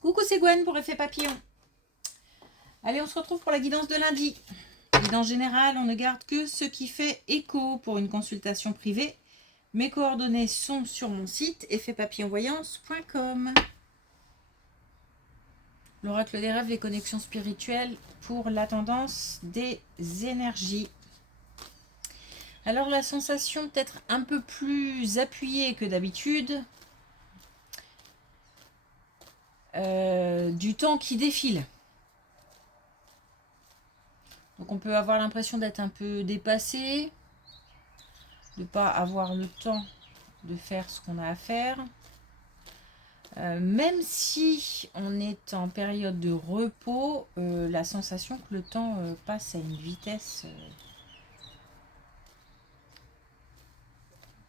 Coucou, c'est Gwen pour Effet Papillon. Allez, on se retrouve pour la guidance de lundi. Guidance générale, on ne garde que ce qui fait écho pour une consultation privée. Mes coordonnées sont sur mon site effetpapillonvoyance.com. L'oracle des rêves, les connexions spirituelles pour la tendance des énergies. Alors la sensation peut-être un peu plus appuyée que d'habitude. Du temps qui défile. Donc on peut avoir l'impression d'être un peu dépassé, de ne pas avoir le temps de faire ce qu'on a à faire. Même si on est en période de repos, la sensation que le temps passe à une vitesse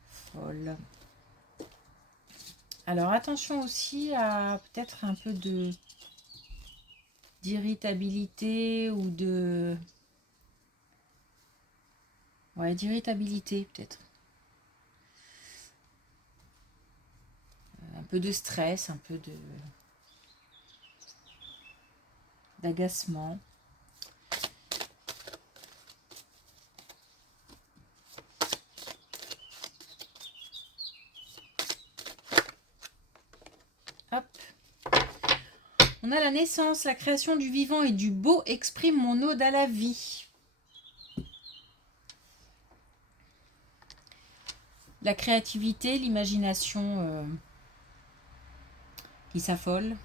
folle. Alors attention aussi à peut-être un peu d'irritabilité ou d'irritabilité peut-être. Un peu de stress, un peu d'agacement. Hop. On a la naissance, la création du vivant et du beau exprime mon ode à la vie. La créativité, l'imagination qui s'affole.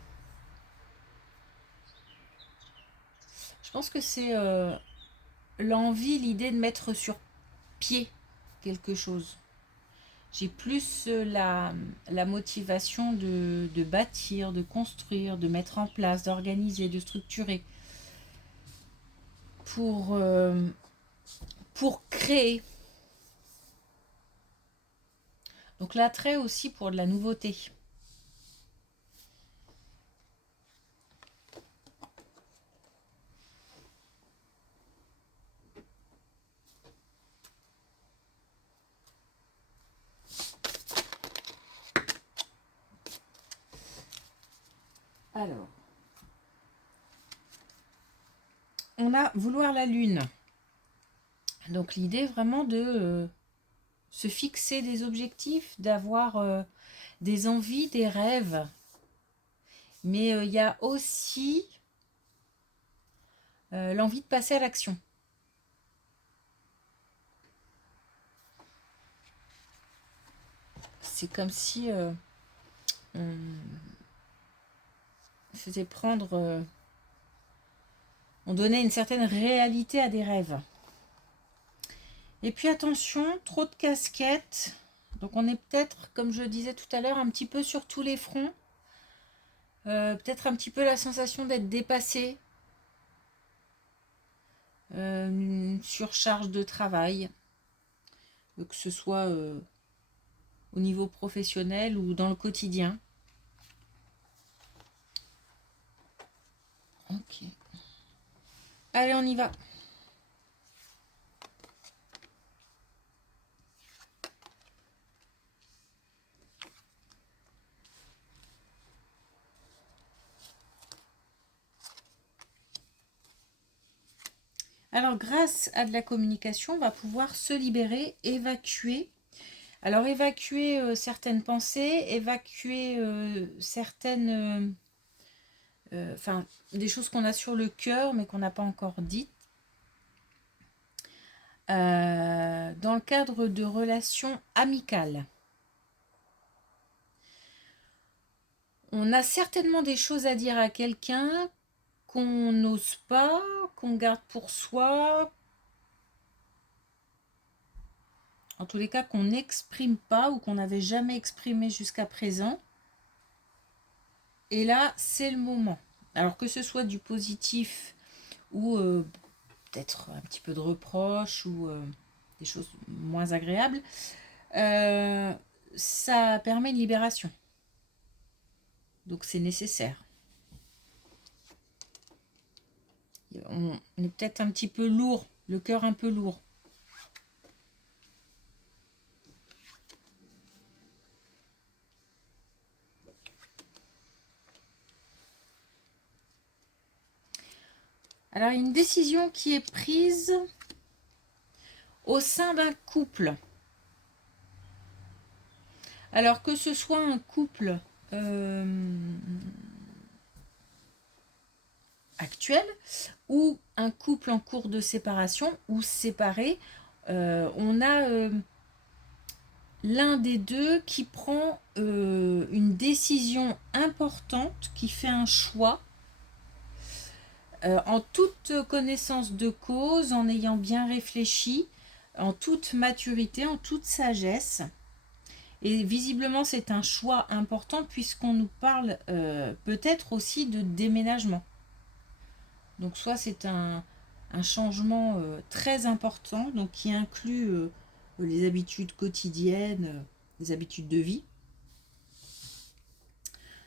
Je pense que c'est l'envie, l'idée de mettre sur pied quelque chose. J'ai plus la motivation de bâtir, de construire, de mettre en place, d'organiser, de structurer pour créer. Donc l'attrait aussi pour de la nouveauté. Alors, on a vouloir la lune. Donc l'idée vraiment de se fixer des objectifs, d'avoir des envies, des rêves. Mais il y a aussi l'envie de passer à l'action. C'est comme si on faisait prendre... on donnait une certaine réalité à des rêves. Et puis attention, trop de casquettes. Donc on est peut-être, comme je disais tout à l'heure, un petit peu sur tous les fronts. Peut-être un petit peu la sensation d'être dépassé. Une surcharge de travail. Que ce soit au niveau professionnel ou dans le quotidien. Ok. Allez, on y va. Alors, grâce à de la communication, on va pouvoir se libérer, évacuer. Alors, évacuer certaines pensées, évacuer certaines... des choses qu'on a sur le cœur, mais qu'on n'a pas encore dites. Dans le cadre de relations amicales. On a certainement des choses à dire à quelqu'un qu'on n'ose pas, qu'on garde pour soi, en tous les cas qu'on n'exprime pas ou qu'on n'avait jamais exprimé jusqu'à présent. Et là, c'est le moment. Alors que ce soit du positif ou peut-être un petit peu de reproche ou des choses moins agréables, ça permet une libération. Donc c'est nécessaire. On est peut-être un petit peu lourd, le cœur un peu lourd. Alors, il y a une décision qui est prise au sein d'un couple. Alors que ce soit un couple actuel ou un couple en cours de séparation ou séparé, on a l'un des deux qui prend une décision importante, qui fait un choix en toute connaissance de cause, en ayant bien réfléchi, en toute maturité, en toute sagesse. Et visiblement, c'est un choix important puisqu'on nous parle peut-être aussi de déménagement. Donc soit c'est un changement très important, donc qui inclut les habitudes quotidiennes, les habitudes de vie,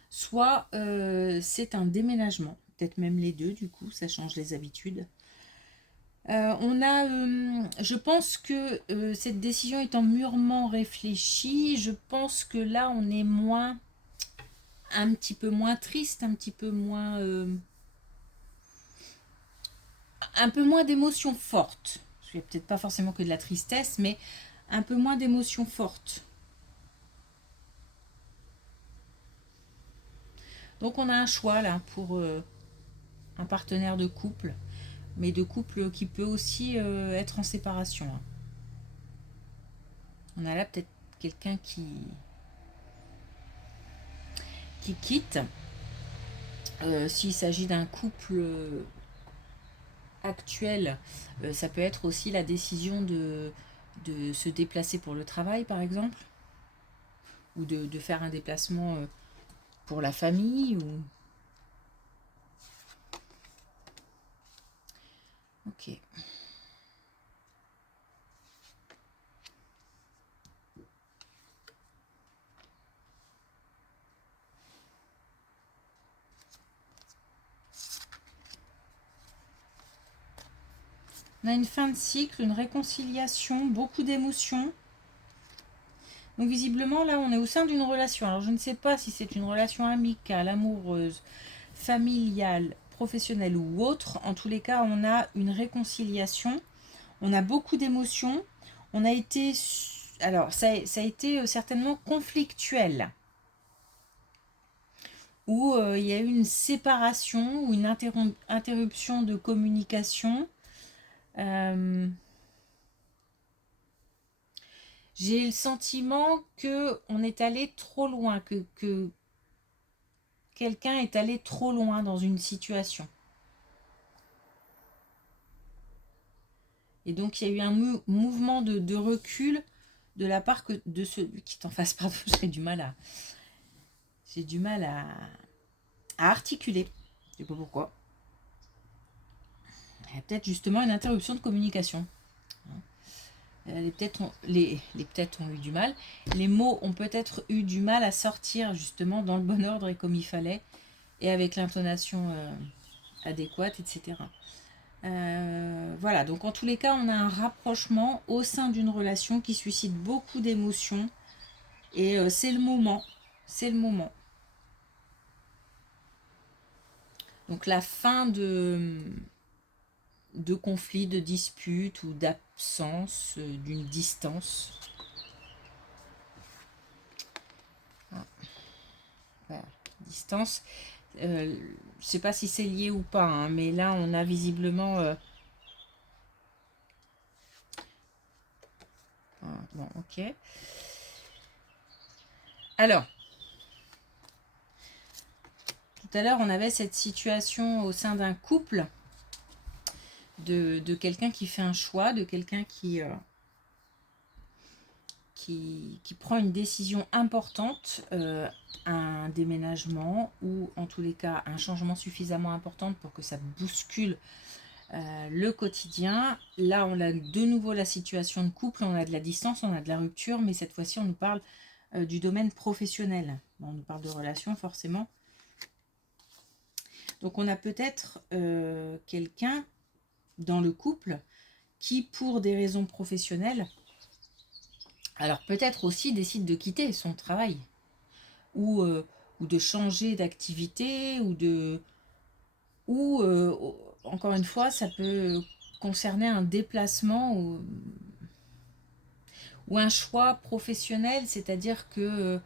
soit c'est un déménagement, peut-être même les deux, du coup, ça change les habitudes. Je pense que cette décision étant mûrement réfléchie, je pense que là on est un petit peu moins triste, un peu moins d'émotions fortes. Il n'y a peut-être pas forcément que de la tristesse, mais un peu moins d'émotions fortes. Donc on a un choix là pour un partenaire de couple, mais de couple qui peut aussi être en séparation, hein. On a là peut-être quelqu'un qui quitte. S'il s'agit d'un couple actuel, ça peut être aussi la décision de se déplacer pour le travail, par exemple, ou de faire un déplacement pour la famille. Ok. On a une fin de cycle, une réconciliation, beaucoup d'émotions. Donc visiblement, là, on est au sein d'une relation. Alors, je ne sais pas si c'est une relation amicale, amoureuse, familiale, professionnelle ou autre. En tous les cas, on a une réconciliation. On a beaucoup d'émotions. On a été... Alors, ça a été certainement conflictuel. Où il y a eu une séparation ou une interruption de communication. J'ai le sentiment que on est allé trop loin, que quelqu'un est allé trop loin dans une situation. Et donc il y a eu un mouvement de recul de la part de celui qui t'en fasse. Pardon, j'ai du mal à articuler. Je ne sais pas pourquoi. Il y a peut-être justement une interruption de communication. Les peut-être ont eu du mal. Les mots ont peut-être eu du mal à sortir justement dans le bon ordre et comme il fallait, et avec l'intonation adéquate, etc. Voilà, donc en tous les cas, on a un rapprochement au sein d'une relation qui suscite beaucoup d'émotions, et c'est le moment. C'est le moment. Donc la fin de conflits, de disputes ou d'absence, d'une distance. Ah, voilà. Distance. Je ne sais pas si c'est lié ou pas, hein, mais là on a visiblement... bon, ok. Alors, tout à l'heure on avait cette situation au sein d'un couple de quelqu'un qui fait un choix, de quelqu'un qui prend une décision importante, un déménagement ou en tous les cas un changement suffisamment important pour que ça bouscule le quotidien. Là on a de nouveau la situation de couple, on a de la distance, on a de la rupture, mais cette fois-ci on nous parle du domaine professionnel. On nous parle de relations forcément. Donc on a peut-être quelqu'un dans le couple qui, pour des raisons professionnelles, alors peut-être aussi décide de quitter son travail ou de changer d'activité ou ou encore une fois, ça peut concerner un déplacement ou un choix professionnel, c'est-à-dire que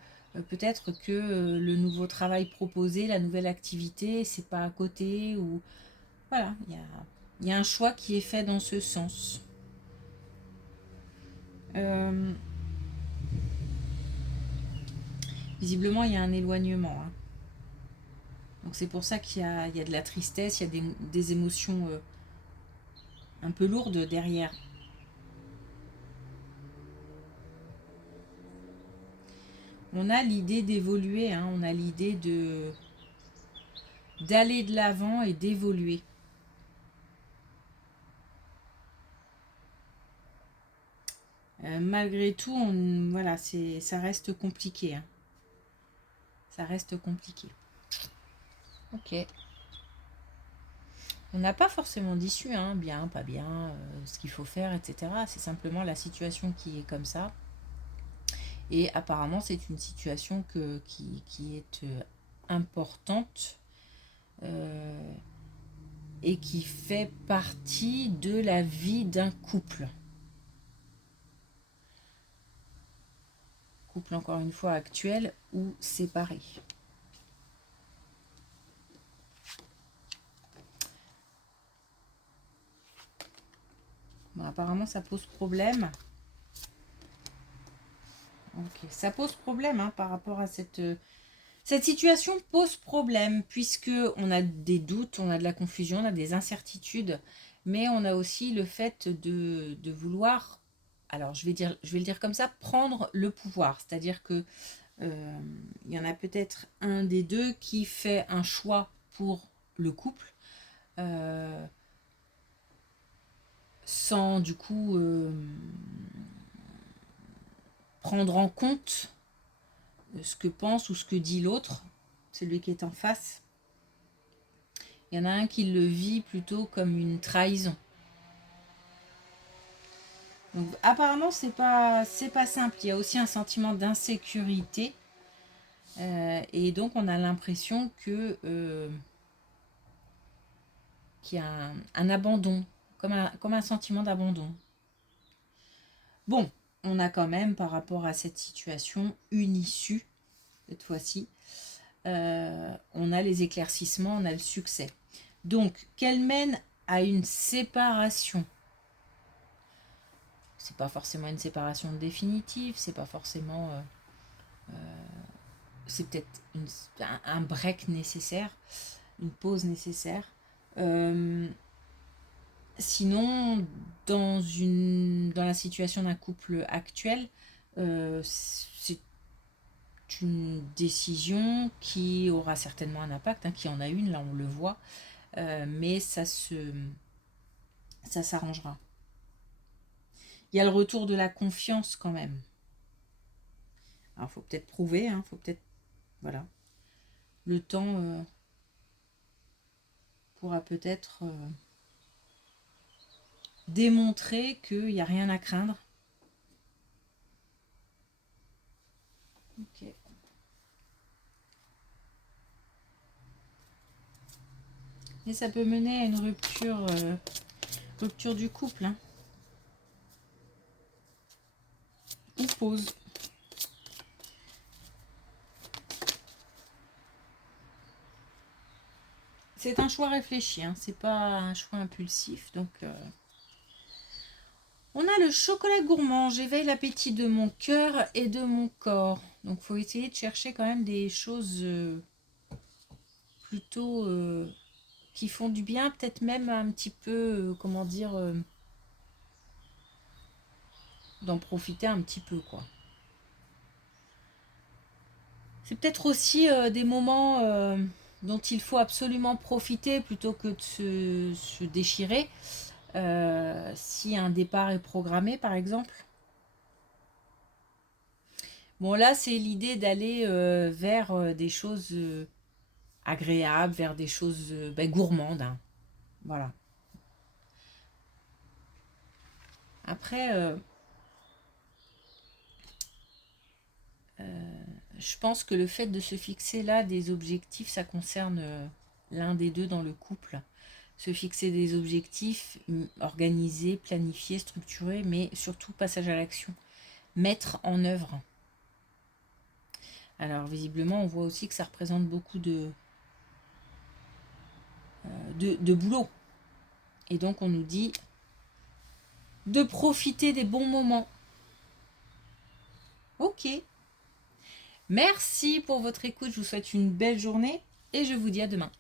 peut-être que le nouveau travail proposé, la nouvelle activité, c'est pas à côté, ou voilà, il y a un choix qui est fait dans ce sens. Visiblement, il y a un éloignement, hein. Donc c'est pour ça il y a de la tristesse, il y a des émotions un peu lourdes derrière. On a l'idée d'évoluer, hein, on a l'idée d'aller de l'avant et d'évoluer. Malgré tout, voilà, ça reste compliqué, hein. Ça reste compliqué. Ok. On n'a pas forcément d'issue, hein, bien, pas bien, ce qu'il faut faire, etc. C'est simplement la situation qui est comme ça. Et apparemment, c'est une situation qui est importante et qui fait partie de la vie d'un couple. Couple, encore une fois, actuel ou séparé. Bon, apparemment, ça pose problème. Ok, ça pose problème, hein, par rapport à cette situation pose problème, puisque on a des doutes, on a de la confusion, on a des incertitudes, mais on a aussi le fait de vouloir, alors je vais le dire comme ça, prendre le pouvoir. C'est-à-dire que il y en a peut-être un des deux qui fait un choix pour le couple, sans du coup prendre en compte ce que pense ou ce que dit l'autre, celui qui est en face. Il y en a un qui le vit plutôt comme une trahison. Donc, apparemment, c'est pas simple. Il y a aussi un sentiment d'insécurité. Et donc, on a l'impression qu'il y a un abandon, comme un sentiment d'abandon. Bon, on a quand même, par rapport à cette situation, une issue, cette fois-ci. On a les éclaircissements, on a le succès. Donc, qu'elle mène à une séparation. C'est pas forcément une séparation définitive, c'est pas forcément. C'est peut-être un break nécessaire, une pause nécessaire. Sinon, dans la situation d'un couple actuel, c'est une décision qui aura certainement un impact, hein, qui en a une, là on le voit, mais ça s'arrangera. Il y a le retour de la confiance quand même. Alors faut peut-être prouver, hein, faut peut-être, voilà, le temps pourra peut-être démontrer qu'il n'y a rien à craindre. Ok. Et ça peut mener à une rupture du couple, hein. Ou pause. C'est un choix réfléchi, hein, c'est pas un choix impulsif. Donc, on a le chocolat gourmand. J'éveille l'appétit de mon cœur et de mon corps. Donc, faut essayer de chercher quand même des choses plutôt qui font du bien, peut-être même un petit peu, comment dire, d'en profiter un petit peu, quoi. C'est peut-être aussi des moments dont il faut absolument profiter plutôt que de se déchirer. Si un départ est programmé, par exemple. Bon, là, c'est l'idée d'aller vers des choses agréables, vers des choses gourmandes, hein. Voilà. Après, je pense que le fait de se fixer là des objectifs, ça concerne l'un des deux dans le couple. Se fixer des objectifs, organiser, planifier, structurer, mais surtout passage à l'action. Mettre en œuvre. Alors visiblement, on voit aussi que ça représente beaucoup de boulot. Et donc on nous dit de profiter des bons moments. Ok. Merci pour votre écoute, je vous souhaite une belle journée et je vous dis à demain.